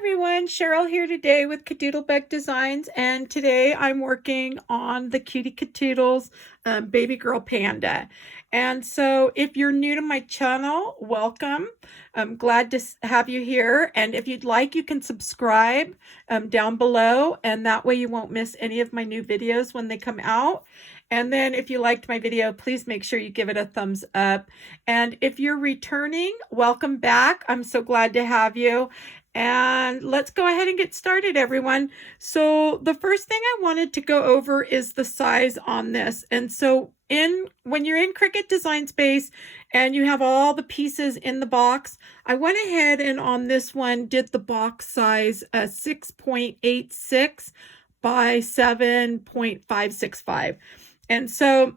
everyone, Cheryl here today with KaDoodle Bug Designs, and today I'm working on the Cutie KaToodles baby girl panda. And so if you're new to my channel, welcome. I'm glad to have you here, and if you'd like, you can subscribe down below, and that way you won't miss any of my new videos when they come out. And then if you liked my video, please make sure you give it a thumbs up. And if you're returning, welcome back. I'm so glad to have you. And let's go ahead and get started, everyone. So the first thing I wanted to go over is the size on this. And so when you're in Cricut Design Space and you have all the pieces in the box, I went ahead and on this one did the box size 6.86 by 7.565. And so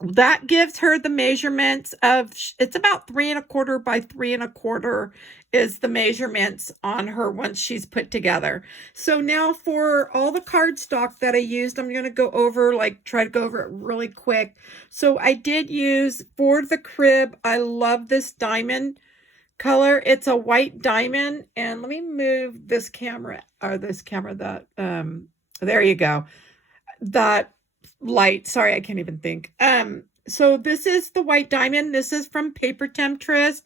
that gives her the measurements of, it's about 3 1/4 by 3 1/4 is the measurements on her once she's put together. So now for all the cardstock that I used, I'm going to go over, try to go over it really quick. So I did use, for the crib, I love this diamond color. It's a white diamond. And let me move this camera, there you go. That light, sorry, I can't even think. So this is the white diamond. This is from Paper Temptress.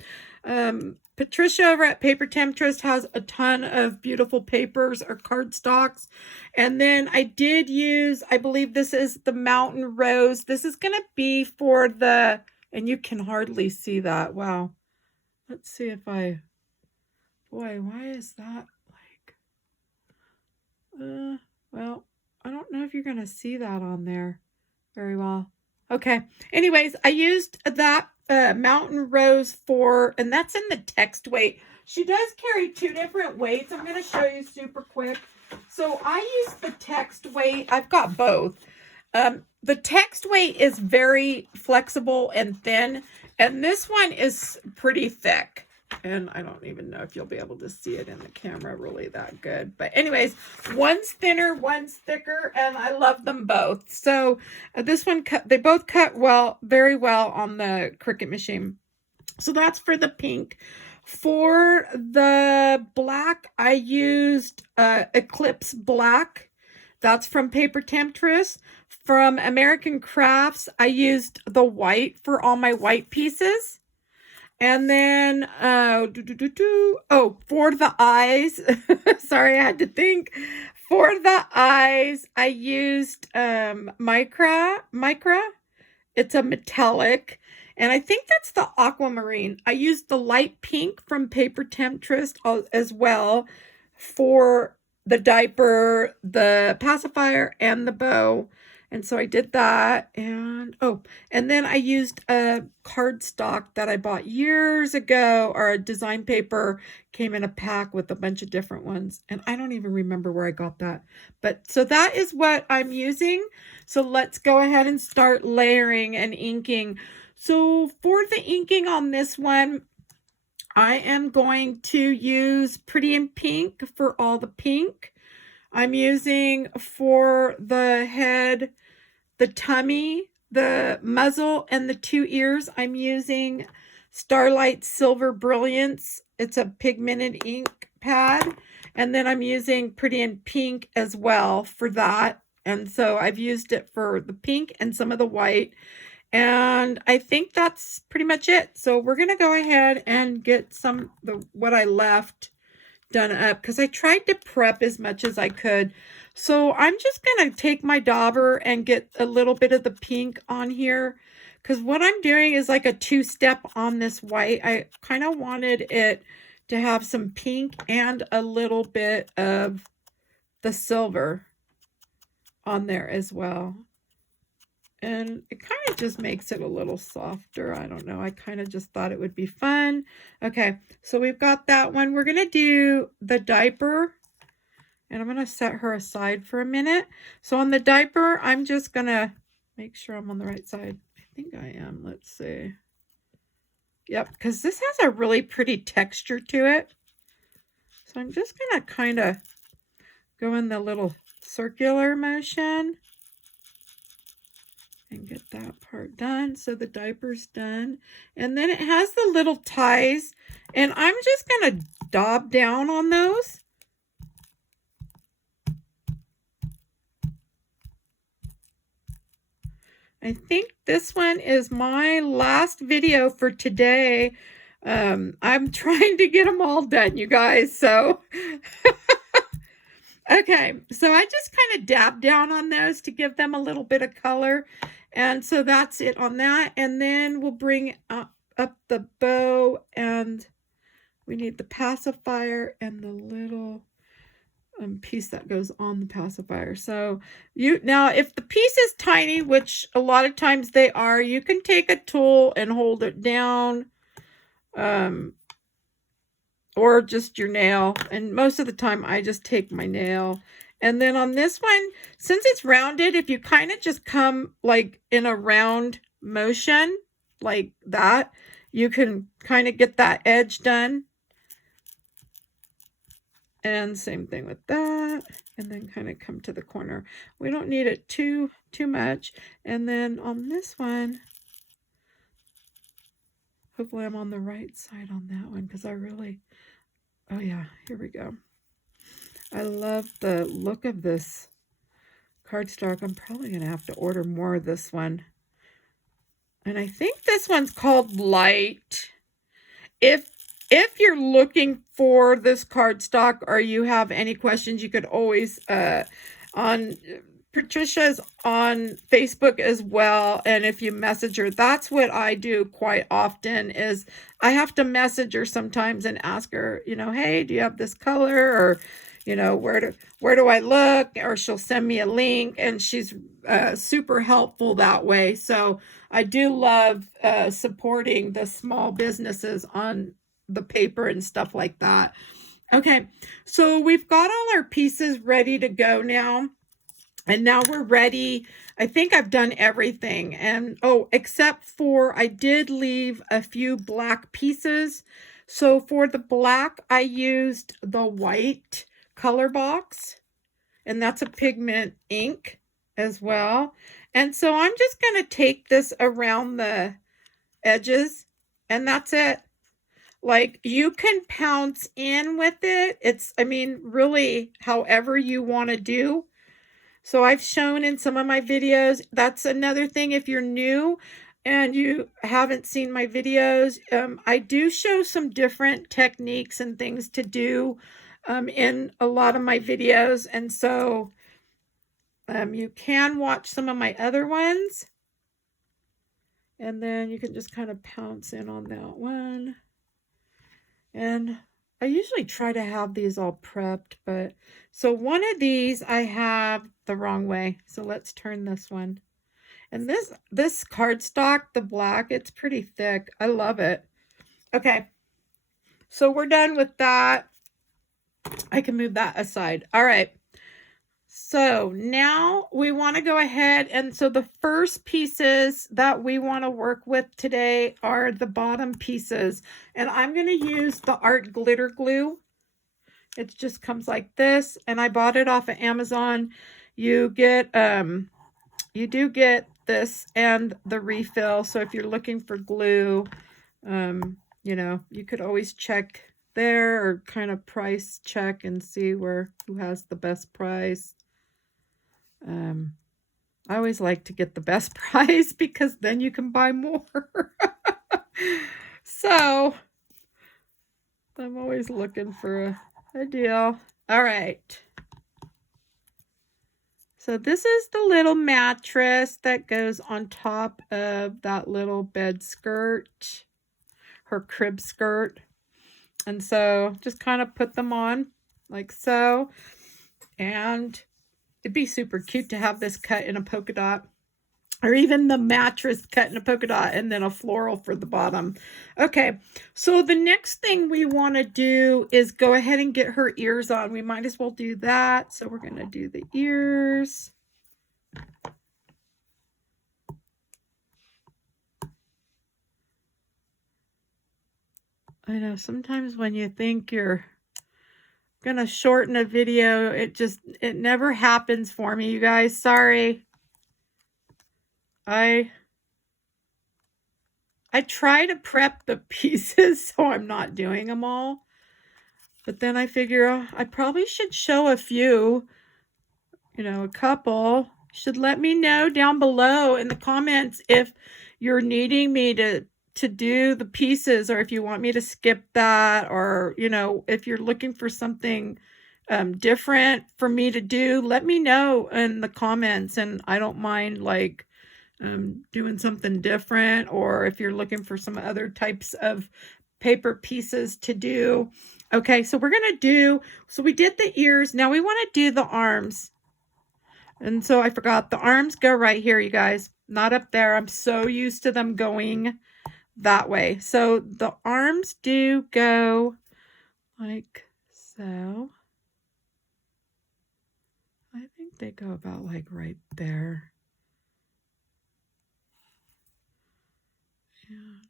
Patricia over at Paper Temptress has a ton of beautiful papers or cardstocks. And then I did use, I believe this is the Mountain Rose. This is going to be for the, and you can hardly see that. Wow. Let's see if boy, why is that well, I don't know if you're going to see that on there very well. Okay. Anyways, I used that Mountain Rose for, and that's in the text weight. She does carry 2 different weights. I'm going to show you super quick. So I use the text weight. I've got both. The text weight is very flexible and thin, and this one is pretty thick. And I don't even know if you'll be able to see it in the camera really that good. But anyways, one's thinner, one's thicker, and I love them both. So this one, they both cut very well on the Cricut machine. So that's for the pink. For the black, I used Eclipse Black. That's from Paper Temptress. From American Crafts, I used the white for all my white pieces. And then, for the eyes, sorry, I had to think. For the eyes, I used Micron. It's a metallic, and I think that's the aquamarine. I used the light pink from Paper Temptress as well for the diaper, the pacifier, and the bow. And so I did that, and then I used a cardstock that I bought years ago, or a design paper, came in a pack with a bunch of different ones, and I don't even remember where I got that. But so that is what I'm using. So let's go ahead and start layering and inking. So for the inking on this one, I am going to use Pretty in Pink for all the pink. I'm using for the head, the tummy, the muzzle, and the 2 ears, I'm using Starlite Silver Brilliance. It's a pigmented ink pad. And then I'm using Pretty in Pink as well for that. And so I've used it for the pink and some of the white. And I think that's pretty much it. So we're going to go ahead and get what I left done up, because I tried to prep as much as I could. So I'm just going to take my dauber and get a little bit of the pink on here, because what I'm doing is like a 2-step on this white. I kind of wanted it to have some pink and a little bit of the silver on there as well. And it kind of just makes it a little softer. I don't know. I kind of just thought it would be fun. Okay, so we've got that one. We're going to do the diaper. And I'm going to set her aside for a minute. So on the diaper, I'm just going to make sure I'm on the right side. I think I am. Let's see. Yep, because this has a really pretty texture to it. So I'm just going to kind of go in the little circular motion and get that part done. So the diaper's done. And then it has the little ties. And I'm just going to daub down on those. I think this one is my last video for today. I'm trying to get them all done, you guys, so okay, so I just kind of dab down on those to give them a little bit of color. And so that's it on that. And then we'll bring up the bow, and we need the pacifier and the little piece that goes on the pacifier. So now if the piece is tiny, which a lot of times they are, you can take a tool and hold it down. Or just your nail, and most of the time I just take my nail. And then on this one, since it's rounded, if you kind of just come like in a round motion like that, you can kind of get that edge done. And same thing with that, and then kind of come to the corner. We don't need it too much. And then on this one, hopefully I'm on the right side on that one, because I really, oh yeah, here we go. I love the look of this cardstock. I'm probably going to have to order more of this one. And I think this one's called Light. If you're looking for this cardstock or you have any questions, you could always, on Patricia's on Facebook as well, and if you message her, that's what I do quite often, is I have to message her sometimes and ask her, you know, hey, do you have this color, or, you know, where do I look, or she'll send me a link, and she's super helpful that way. So I do love supporting the small businesses on the paper and stuff like that. Okay, so we've got all our pieces ready to go now. And now we're ready. I think I've done everything. And oh, except for I did leave a few black pieces. So for the black, I used the white color box. And that's a pigment ink as well. And so I'm just going to take this around the edges. And that's it. Like, you can pounce in with it. It's, I mean, really however you want to do. So I've shown in some of my videos, that's another thing if you're new and you haven't seen my videos, I do show some different techniques and things to do in a lot of my videos. And so you can watch some of my other ones. And then you can just kind of pounce in on that one. And I usually try to have these all prepped, but so one of these I have the wrong way. So let's turn this one. And this cardstock, the black, it's pretty thick. I love it. Okay. So we're done with that. I can move that aside. All right. So now we want to go ahead, and so the first pieces that we want to work with today are the bottom pieces, and I'm going to use the Art Glitter Glue. It just comes like this, and I bought it off of Amazon. You get you do get this and the refill, so if you're looking for glue, you know, you could always check there or kind of price check and see who has the best price. I always like to get the best price because then you can buy more. So I'm always looking for a deal. All right. So this is the little mattress that goes on top of that little bed skirt, her crib skirt. And so just kind of put them on like so. And it'd be super cute to have this cut in a polka dot, or even the mattress cut in a polka dot and then a floral for the bottom. Okay, so the next thing we want to do is go ahead and get her ears on. We might as well do that. So we're going to do the ears. I know sometimes when you think you're gonna shorten a video, it never happens for me, you guys. Sorry. I try to prep the pieces so I'm not doing them all, but then I figure I probably should show a few, you know, a couple, should let me know down below in the comments if you're needing me to do the pieces, or if you want me to skip that, or, you know, if you're looking for something different for me to do, let me know in the comments, and I don't mind like doing something different, or if you're looking for some other types of paper pieces to do. Okay, so we're gonna do, so we did the ears, now we want to do the arms. And so I forgot, the arms go right here, you guys, not up there. I'm so used to them going that way. So the arms do go like so. I think they go about like right there. And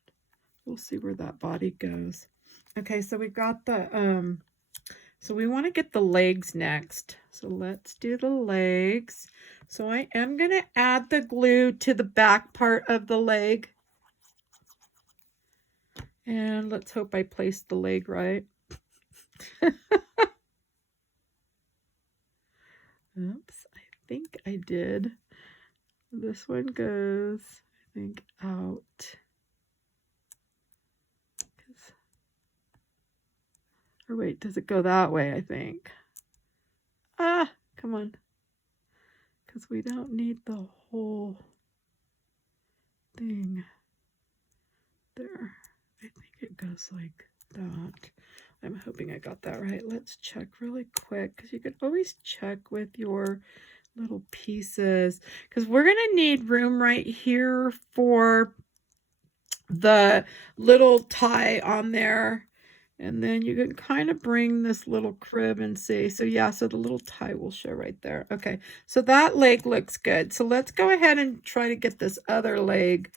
we'll see where that body goes. Okay, so we got the so we want to get the legs next. So let's do the legs. So I am going to add the glue to the back part of the leg. And let's hope I placed the leg right. Oops, I think I did. This one goes, I think, out. Or wait, does it go that way, I think? Ah, come on. Because we don't need the whole thing there. I think it goes like that. I'm hoping I got that right. Let's check really quick, because you can always check with your little pieces, because we're going to need room right here for the little tie on there. And then you can kind of bring this little crib and see. So yeah, so the little tie will show right there. Okay, so that leg looks good. So let's go ahead and try to get this other leg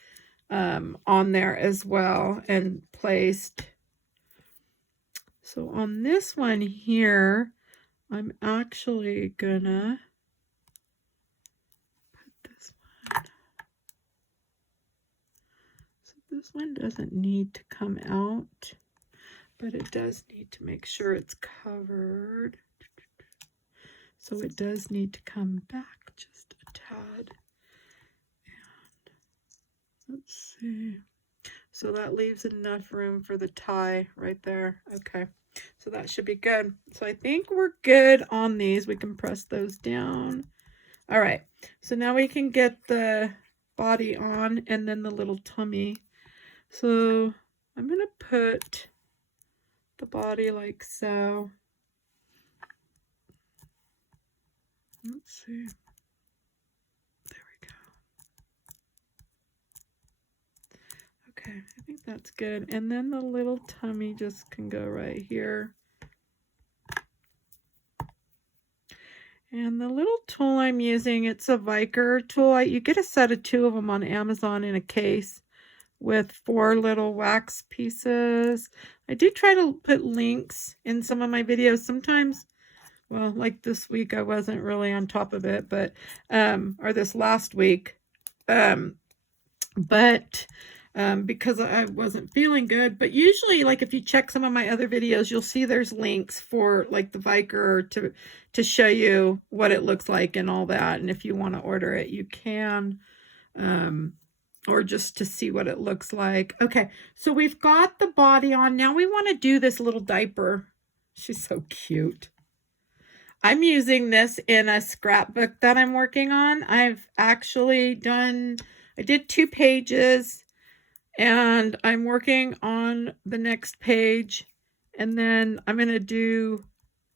on there as well and placed. So on this one here, I'm actually gonna put this one. So this one doesn't need to come out, but it does need to make sure it's covered. So it does need to come back just a tad. And let's see. So that leaves enough room for the tie right there. Okay, so that should be good. So I think we're good on these. We can press those down. All right, so now we can get the body on and then the little tummy. So I'm gonna put the body like so. Let's see. There we go. Okay, I think that's good. And then the little tummy just can go right here. And the little tool I'm using, it's a Viker tool. You get a set of 2 of them on Amazon in a case with 4 little wax pieces. I do try to put links in some of my videos. Sometimes, well, like this week, I wasn't really on top of it, but, or this last week, because I wasn't feeling good. But usually, like, if you check some of my other videos, you'll see there's links for like the Viker to show you what it looks like and all that. And if you want to order it, you can, or just to see what it looks like. Okay, so we've got the body on. Now we want to do this little diaper. She's so cute. I'm using this in a scrapbook that I'm working on. I've actually done, I did 2 pages, and I'm working on the next page, and then I'm going to do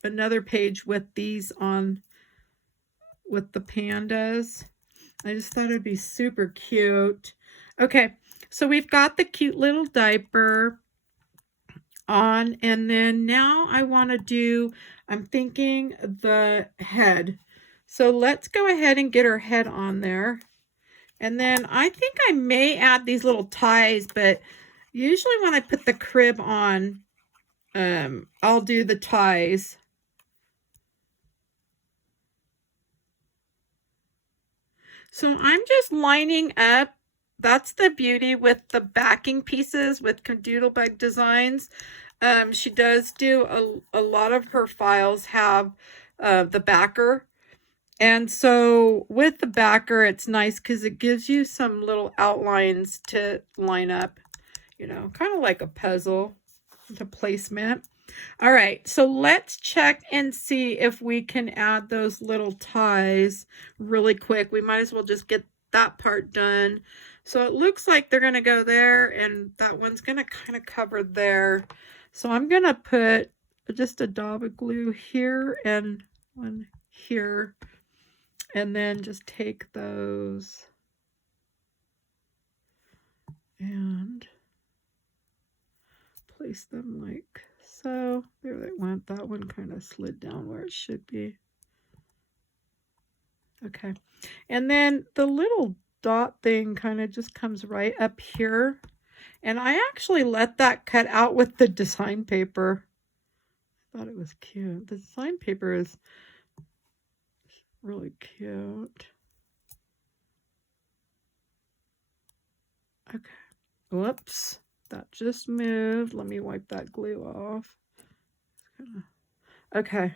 another page with these on, with the pandas. I just thought it'd be super cute. Okay, so we've got the cute little diaper on, and then now I want to do, I'm thinking the head. So let's go ahead and get her head on there. And then I think I may add these little ties, but usually when I put the crib on, I'll do the ties. So I'm just lining up. That's the beauty with the backing pieces with KaDoodle Bug Designs. She does do a lot of her files have the backer. And so with the backer, it's nice because it gives you some little outlines to line up, you know, kind of like a puzzle, the placement. All right, so let's check and see if we can add those little ties really quick. We might as well just get that part done. So it looks like they're going to go there, and that one's going to kind of cover there. So I'm going to put just a dab of glue here and one here, and then just take those and place them like so. There they went. That one kind of slid down where it should be. Okay. And then the little dot thing kind of just comes right up here. And I actually let that cut out with the design paper. I thought it was cute. The design paper is really cute. Okay. Whoops. That just moved. Let me wipe that glue off. Okay.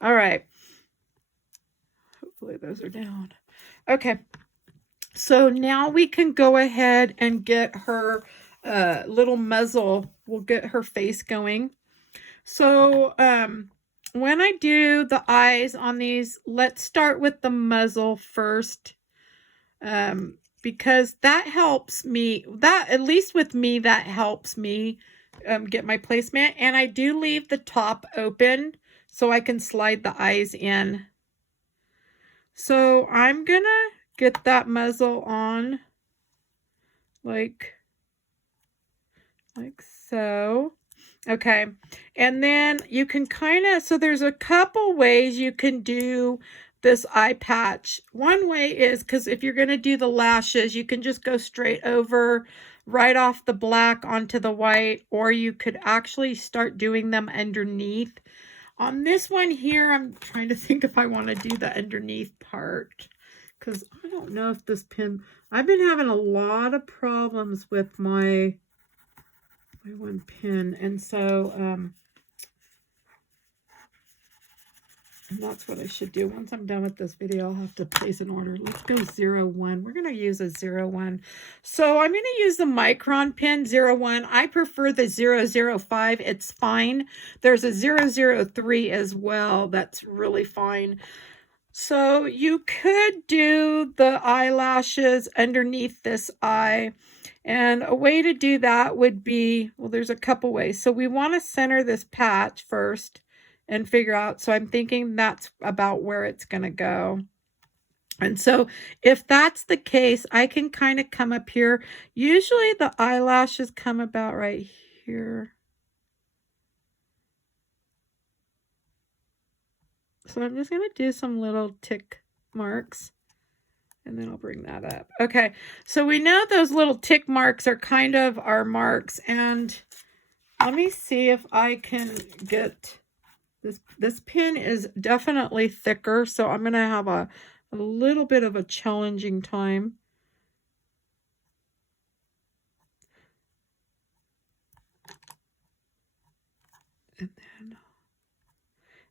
All right. Hopefully those are down. Okay. So now we can go ahead and get her little muzzle. We'll get her face going. So when I do the eyes on these, let's start with the muzzle first. Because that helps me, at least with me, that helps me get my placement. And I do leave the top open so I can slide the eyes in. So I'm going to get that muzzle on like so. Okay. And then you can kind of, so there's a couple ways you can do this eye patch. One way is, because if you're going to do the lashes, you can just go straight over right off the black onto the white, or you could actually start doing them underneath. On this one here, I'm trying to think if I want to do the underneath part, because I don't know if this pin, I've been having a lot of problems with my one pin, and so and that's what I should do. Once I'm done with this video, I'll have to place an order. Let's go 01. We're going to use a 01. So I'm going to use the Micron pin 01. I prefer the 005. It's fine. There's a 003 as well. That's really fine. So you could do the eyelashes underneath this eye. And a way to do that would be, well, there's a couple ways. So we want to center this patch first and figure out. So I'm thinking that's about where it's going to go. And so if that's the case, I can kind of come up here. Usually the eyelashes come about right here. So I'm just going to do some little tick marks. And then I'll bring that up. Okay, so we know those little tick marks are kind of our marks. And let me see if I can get this. This pin is definitely thicker, so I'm going to have a little bit of a challenging time.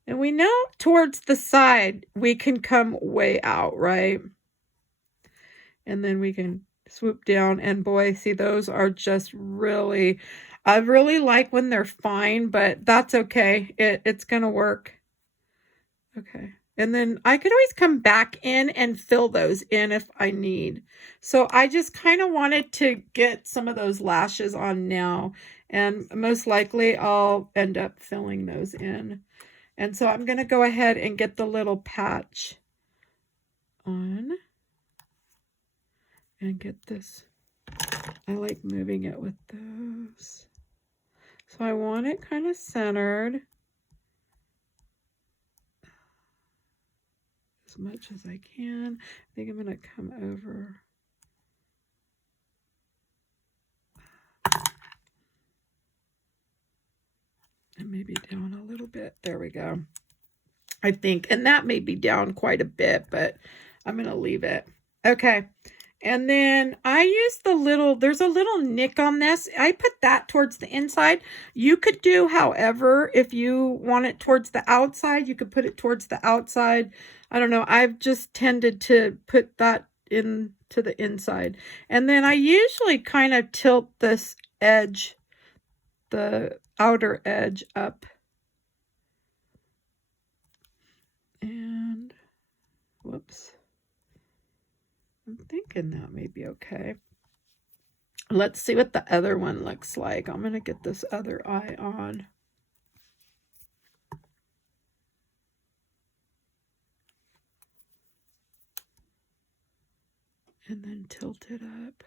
And we know towards the side, we can come way out, right? And then we can swoop down, and boy, see, those are just really, I really like when they're fine, but that's okay. It's going to work. Okay. And then I could always come back in and fill those in if I need. So I just kind of wanted to get some of those lashes on now, and most likely I'll end up filling those in. And so I'm going to go ahead and get the little patch on. And get this. I like moving it with those. So I want it kind of centered as much as I can. I think I'm going to come over. And maybe down a little bit. There we go. I think, and that may be down quite a bit, but I'm going to leave it. Okay. And then I use there's a little nick on this. I put that towards the inside. You could do, however, if you want it towards the outside, you could put it towards the outside. I don't know. I've just tended to put that into the inside. And then I usually kind of tilt this edge, the outer edge up. And, whoops. I'm thinking that may be okay. Let's see what the other one looks like. I'm going to get this other eye on. And then tilt it up.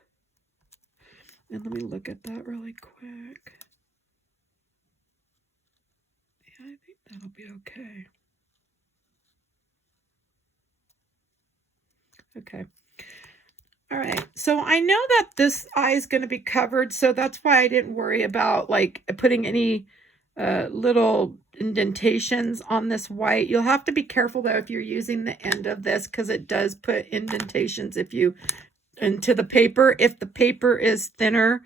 And let me look at that really quick. Yeah, I think that'll be okay. Okay. All right, so I know that this eye is going to be covered, so that's why I didn't worry about like putting any little indentations on this white. You'll have to be careful though if you're using the end of this, because it does put indentations into the paper if the paper is thinner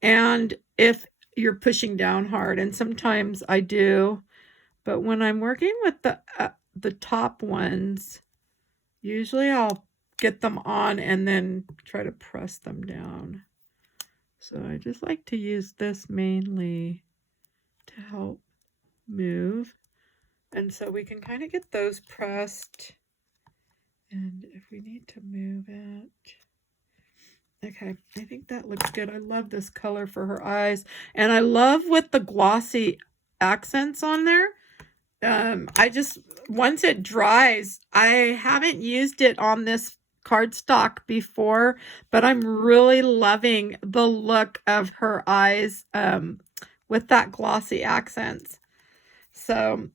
and if you're pushing down hard. And sometimes I do, but when I'm working with the top ones, usually I'll get them on and then try to press them down. So I just like to use this mainly to help move. And so we can kind of get those pressed. And if we need to move it. Okay, I think that looks good. I love this color for her eyes. And I love with the glossy accents on there. Once it dries, I haven't used it on this cardstock before, but I'm really loving the look of her eyes with that glossy accents. So,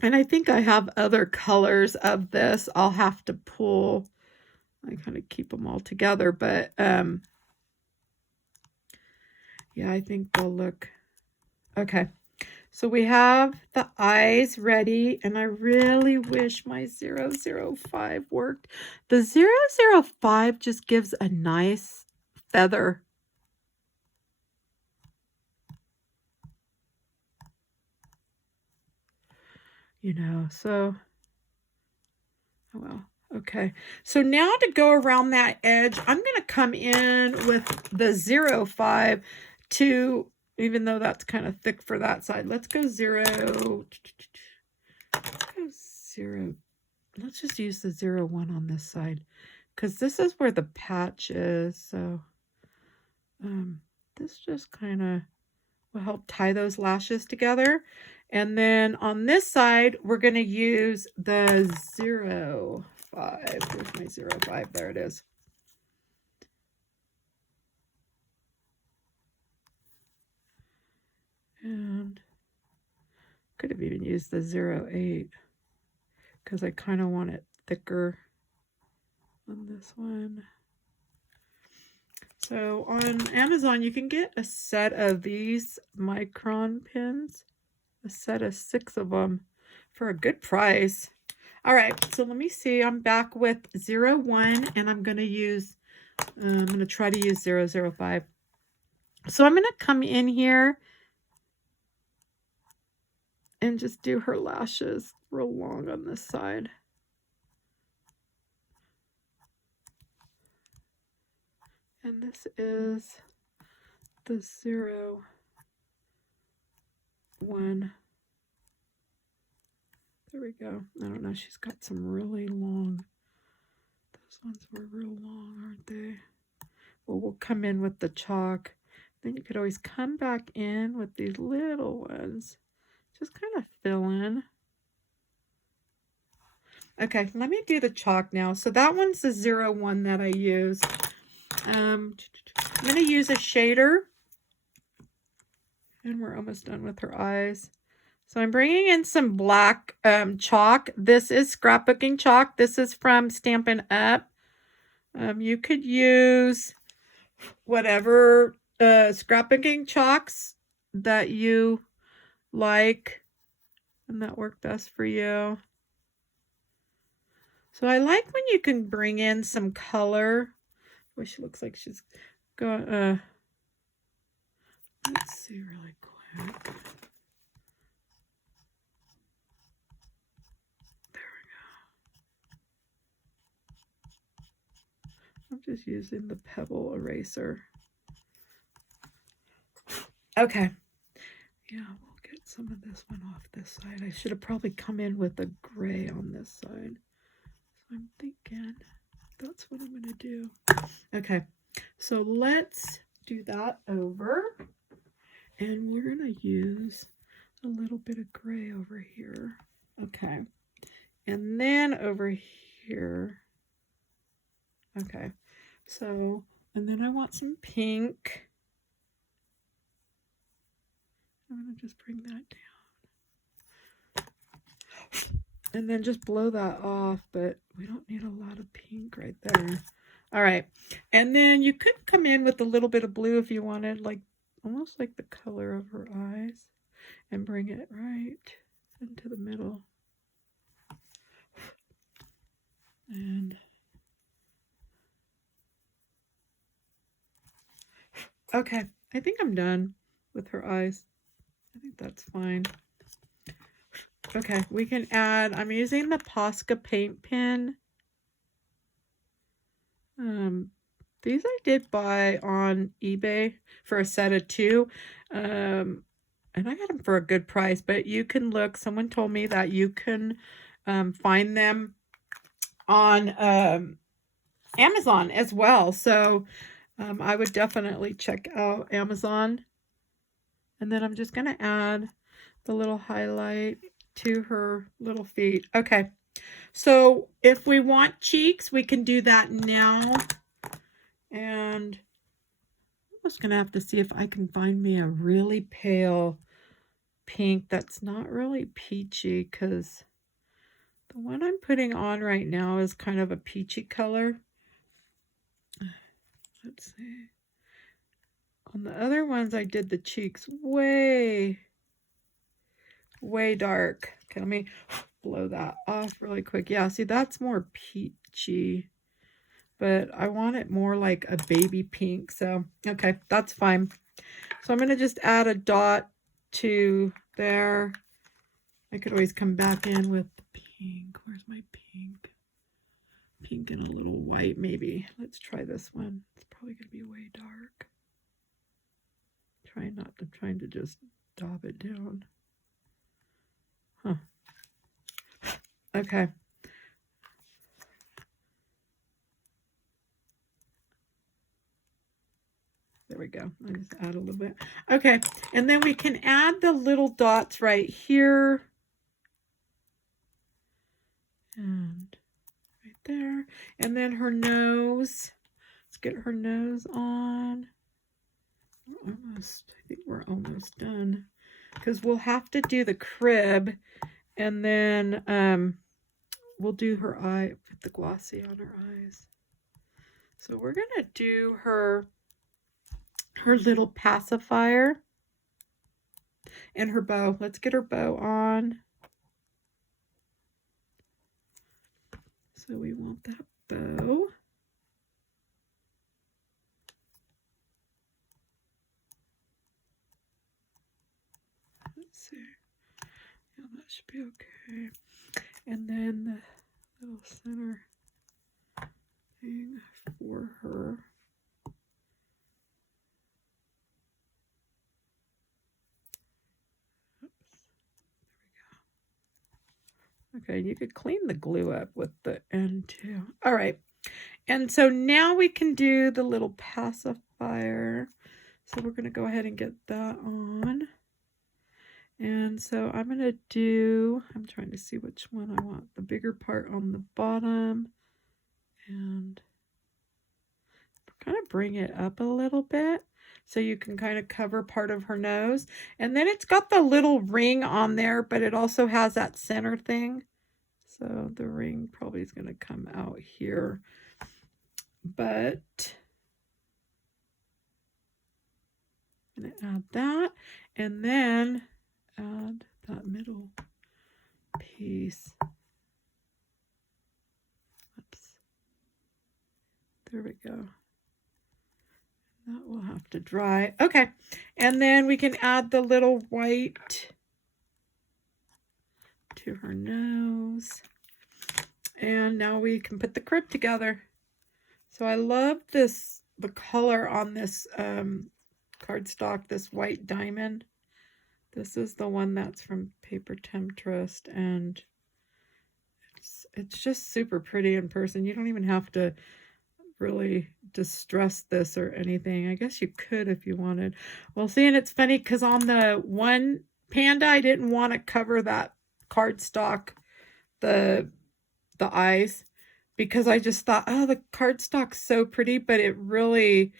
and I think I have other colors of this. I'll have to pull. I kind of keep them all together, but yeah, I think they'll look okay. So we have the eyes ready, and I really wish my 005 worked. The 005 just gives a nice feather. You know, so, oh well, okay. So now to go around that edge, I'm going to come in with the 05 to, even though that's kind of thick for that side, let's go 0. Let's go 0. Let's just use the 01 on this side, because this is where the patch is. So this just kind of will help tie those lashes together. And then on this side, we're going to use the 05. Where's my 05? There it is. And could have even used the 08 because I kind of want it thicker on this one. So on Amazon, you can get a set of these Micron pins, a set of 6 of them for a good price. All right, so let me see. I'm back with 01, and I'm going to use, I'm going to try to use 005. So I'm going to come in here and just do her lashes real long on this side. And this is the 01. There we go. I don't know. She's got some really long. Those ones were real long, aren't they? Well, we'll come in with the chalk. Then you could always come back in with these little ones. Just kind of fill in. Okay, let me do the chalk now. So that one's the 01 that I use. I'm going to use a shader. And we're almost done with her eyes. So I'm bringing in some black chalk. This is scrapbooking chalk. This is from Stampin' Up. You could use whatever scrapbooking chalks that you like and that work best for you. So I like when you can bring in some color Boy, she looks like she's got, let's see really quick. There we go. I'm just using the pebble eraser. Okay. Yeah, we'll get some of this one off this side. I should have probably come in with a gray on this side. So I'm thinking that's what I'm going to do. Okay, so let's do that over. And we're going to use a little bit of gray over here. Okay, and then over here. Okay, so, and then I want some pink. I'm going to just bring that down. And then just blow that off, but we don't need a lot of pink right there. All right. And then you could come in with a little bit of blue if you wanted, like almost like the color of her eyes, and bring it right into the middle. And okay, I think I'm done with her eyes. I think that's fine. Okay, we can add, I'm using the Posca paint pen. These I did buy on eBay for a set of 2. And I got them for a good price, but you can look, someone told me that you can find them on Amazon as well. So I would definitely check out Amazon. And then I'm just going to add the little highlight to her little feet. Okay, so if we want cheeks, we can do that now. And I'm just going to have to see if I can find me a really pale pink that's not really peachy, because the one I'm putting on right now is kind of a peachy color. Let's see. On the other ones, I did the cheeks way dark. Okay, let me blow that off really quick. Yeah, see, that's more peachy, but I want it more like a baby pink. So, okay, that's fine. So I'm going to just add a dot to there. I could always come back in with the pink. Where's my pink? Pink and a little white, maybe. Let's try this one. It's probably going to be way dark. Trying to just dab it down. Huh. Okay. There we go. I just add a little bit. Okay, and then we can add the little dots right here. And right there. And then her nose. Let's get her nose on. I think we're almost done. Because we'll have to do the crib. And then we'll do her eye, put the glossy on her eyes. So we're going to do her little pacifier and her bow. Let's get her bow on. So we want that bow. Let's see. Yeah, that should be okay. And then the little center thing for her. Okay, you could clean the glue up with the end too. All right, and so now we can do the little pacifier. So we're going to go ahead and get that on. And so I'm going to do, I'm trying to see which one I want. The bigger part on the bottom. And kind of bring it up a little bit so you can kind of cover part of her nose. And then it's got the little ring on there, but it also has that center thing. So the ring probably is going to come out here. But I'm going to add that and then add that middle piece. Oops. There we go. That will have to dry. Okay. And then we can add the little white to her nose. And now we can put the crib together. So I love this, the color on this cardstock, this white diamond. This is the one that's from Paper Temptress, and it's just super pretty in person. You don't even have to really distress this or anything. I guess you could if you wanted. Well, see, and it's funny because on the one Panda, I didn't want to cover that cardstock, the eyes, because I just thought, oh, the cardstock's so pretty, but it really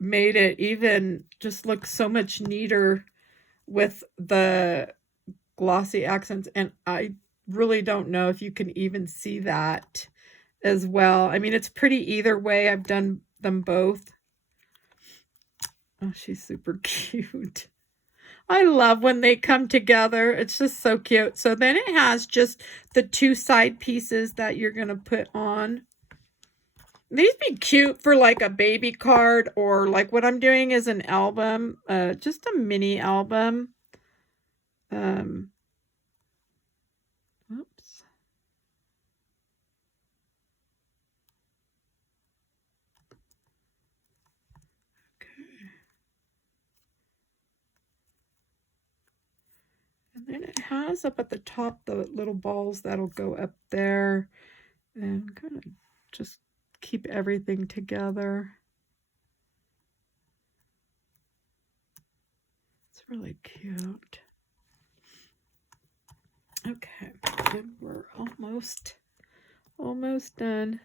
made it even just look so much neater with the Glossy Accents, and I really don't know if you can even see that as well. I mean, it's pretty either way. I've done them both. Oh, she's super cute. I love when they come together. It's just so cute. So then it has just the two side pieces that you're going to put on. These be cute for like a baby card, or like what I'm doing is an album, just a mini album. Oops. Okay. And then it has up at the top the little balls that'll go up there and kind of just keep everything together. It's really cute. Okay, and we're almost done.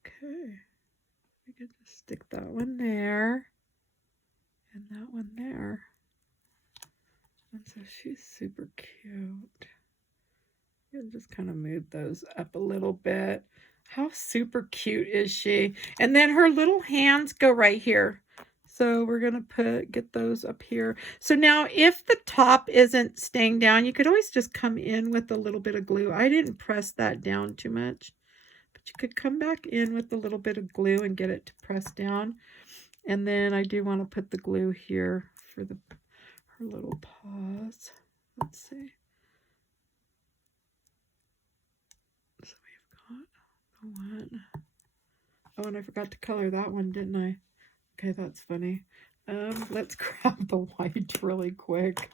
Okay, we can just stick that one there and that one there. And so she's super cute. And just kind of move those up a little bit. How super cute is she? And then her little hands go right here. So we're going to get those up here. So now if the top isn't staying down, you could always just come in with a little bit of glue. I didn't press that down too much, but you could come back in with a little bit of glue and get it to press down. And then I do want to put the glue here for her little paws. Let's see. So we've got the one. Oh, and I forgot to color that one, didn't I? Okay, that's funny. Let's grab the white really quick.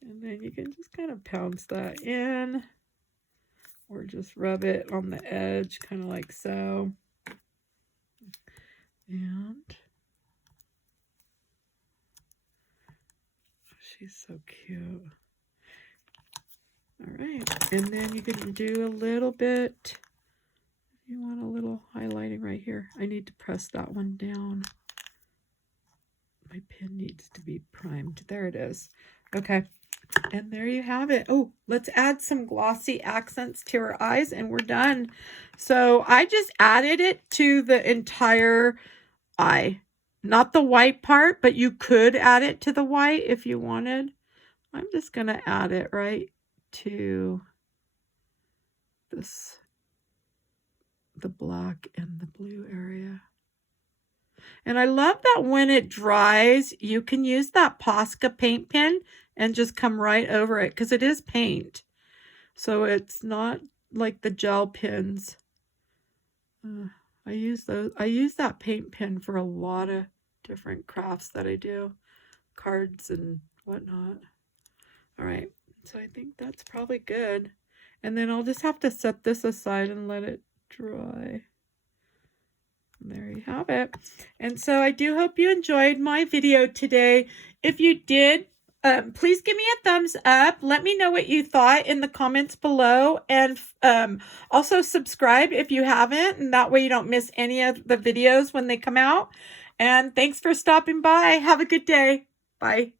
And then you can just kind of pounce that in, or just rub it on the edge, kind of like so. And she's so cute. All right, and then you can do a little bit. You want a little highlighting right here. I need to press that one down. My pen needs to be primed. There it is. Okay, and there you have it. Oh, let's add some glossy accents to her eyes, and we're done. So I just added it to the entire eye. Not the white part, but you could add it to the white if you wanted. I'm just going to add it right to this, the black and the blue area. And I love that when it dries, you can use that Posca paint pen and just come right over it, because it is paint. So it's not like the gel pens. I use those. I use that paint pen for a lot of different crafts that I do, cards and whatnot. All right, so I think that's probably good. And then I'll just have to set this aside and let it dry. And there you have it. And so I do hope you enjoyed my video today. If you did, please give me a thumbs up. Let me know what you thought in the comments below. And also subscribe if you haven't. And that way you don't miss any of the videos when they come out. And thanks for stopping by. Have a good day. Bye.